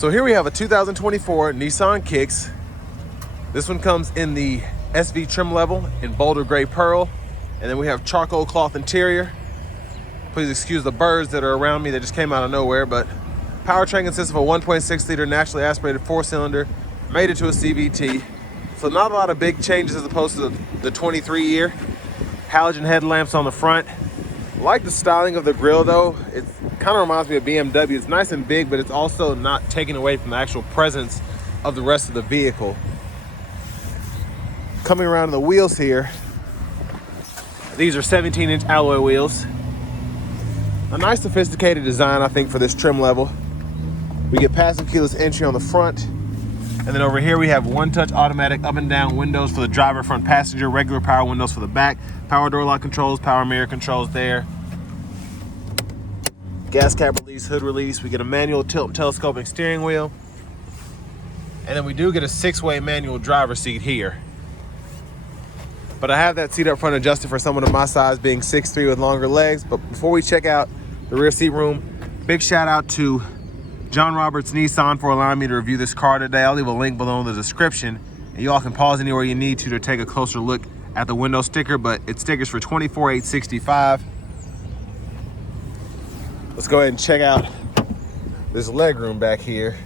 So here we have a 2024 Nissan Kicks. This one comes in the SV trim level in Boulder Gray Pearl. And then we have charcoal cloth interior. Please excuse the birds that are around me that just came out of nowhere, but powertrain consists of a 1.6 liter naturally aspirated 4-cylinder, made it to a CVT. So not a lot of big changes as opposed to the 23 year. Halogen headlamps on the front. I like the styling of the grille though. It kind of reminds me of BMW. It's nice and big, but it's also not taking away from the actual presence of the rest of the vehicle. Coming around to the wheels here, these are 17-inch alloy wheels. A nice sophisticated design, I think, for this trim level. We get passive keyless entry on the front. And then over here we have one-touch automatic up and down windows for the driver, front passenger, regular power windows for the back, power door lock controls, power mirror controls there. Gas cap release, hood release. We get a manual tilt and telescoping steering wheel. And then we do get a 6-way manual driver seat here. But I have that seat up front adjusted for someone of my size, being 6'3" with longer legs. But before we check out the rear seat room, big shout out to John Roberts Nissan for allowing me to review this car today. I'll leave a link below in the description, and you all can pause anywhere you need to take a closer look at the window sticker, but it stickers for $24,865. Let's go ahead and check out this leg room back here.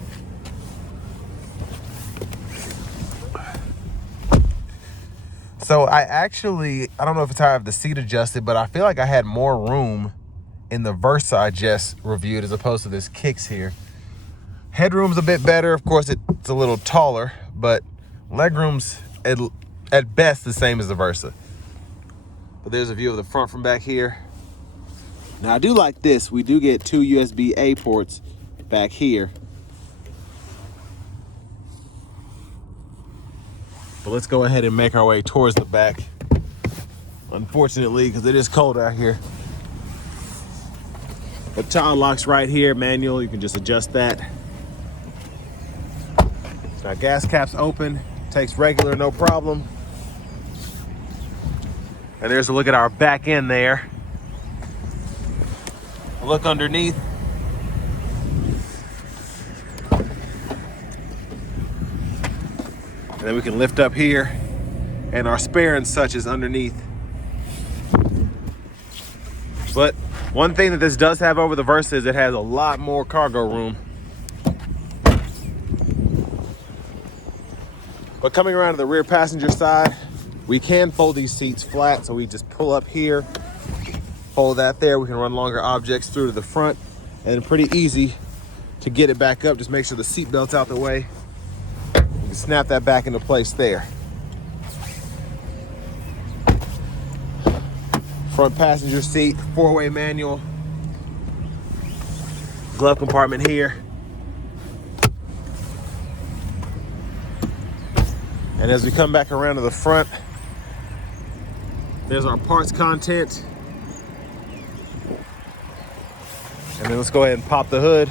So I don't know if it's how I have the seat adjusted, but I feel like I had more room in the Versa I just reviewed as opposed to this Kicks here. Headroom's a bit better. Of course, it's a little taller, but legroom's at best the same as the Versa. But there's a view of the front from back here. Now I do like this. We do get 2 USB-A ports back here. But let's go ahead and make our way towards the back. Unfortunately, because it is cold out here. The child lock's right here, manual. You can just adjust that. Now gas cap's open, takes regular, no problem. And there's a look at our back end there. A look underneath. And then we can lift up here, and our spare and such is underneath. But one thing that this does have over the Versa is it has a lot more cargo room. But coming around to the rear passenger side, we can fold these seats flat, so we just pull up here, fold that there. We can run longer objects through to the front, and pretty easy to get it back up. Just make sure the seat belt's out the way. You can snap that back into place there. Front passenger seat, 4-way manual. Glove compartment here. And as we come back around to the front, there's our parts content. And then let's go ahead and pop the hood.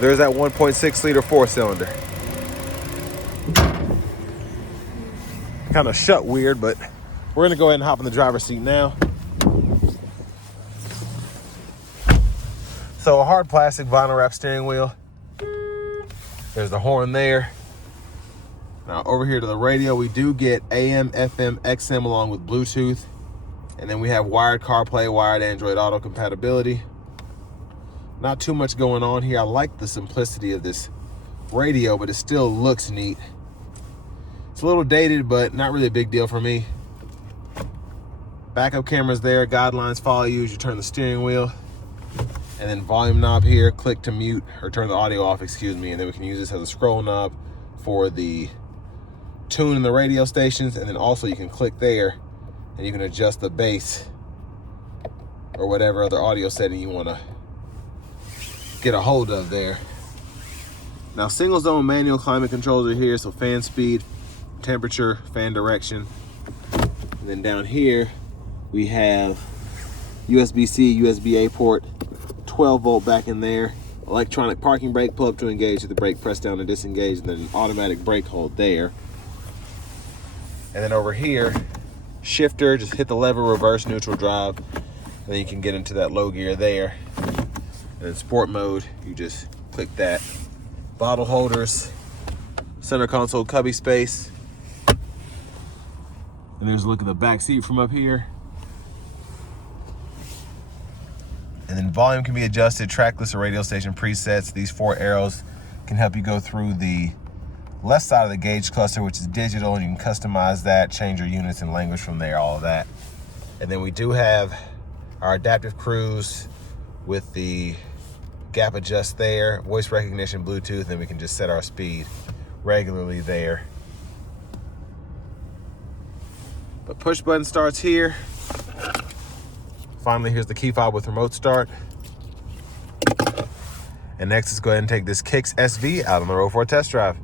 There's that 1.6 liter 4-cylinder. Kind of shut weird, but we're gonna go ahead and hop in the driver's seat now. So a hard plastic vinyl wrap steering wheel. There's the horn there. Now over here to the radio, we do get AM, FM, XM along with Bluetooth. And then we have wired CarPlay, wired Android Auto compatibility. Not too much going on here. I like the simplicity of this radio, but it still looks neat. It's a little dated, but not really a big deal for me. Backup cameras there, guidelines follow you as you turn the steering wheel. And then volume knob here, click to mute, or turn the audio off, excuse me. And then we can use this as a scroll knob for the tune in the radio stations. And then also you can click there and you can adjust the bass or whatever other audio setting you want to get a hold of there. Now single zone manual climate controls are here, so fan speed, temperature, fan direction. And then down here we have USB-C, USB-A port, 12 volt back in there, electronic parking brake, pull up to engage, hit the brake, press down to disengage, and then an automatic brake hold there. And then over here, shifter, just hit the lever, reverse, neutral drive, and then you can get into that low gear there. And And in sport mode, you just click that. Bottle holders, center console cubby space. And there's a look at the back seat from up here. And then volume can be adjusted, track list or radio station presets. These 4 arrows can help you go through the left side of the gauge cluster, which is digital, and you can customize that, change your units and language from there, all of that. And then we do have our adaptive cruise with the gap adjust there, voice recognition, Bluetooth, and we can just set our speed regularly there. But push button starts here. Finally, here's the key fob with remote start. And next, let's go ahead and take this Kicks SV out on the road for a test drive.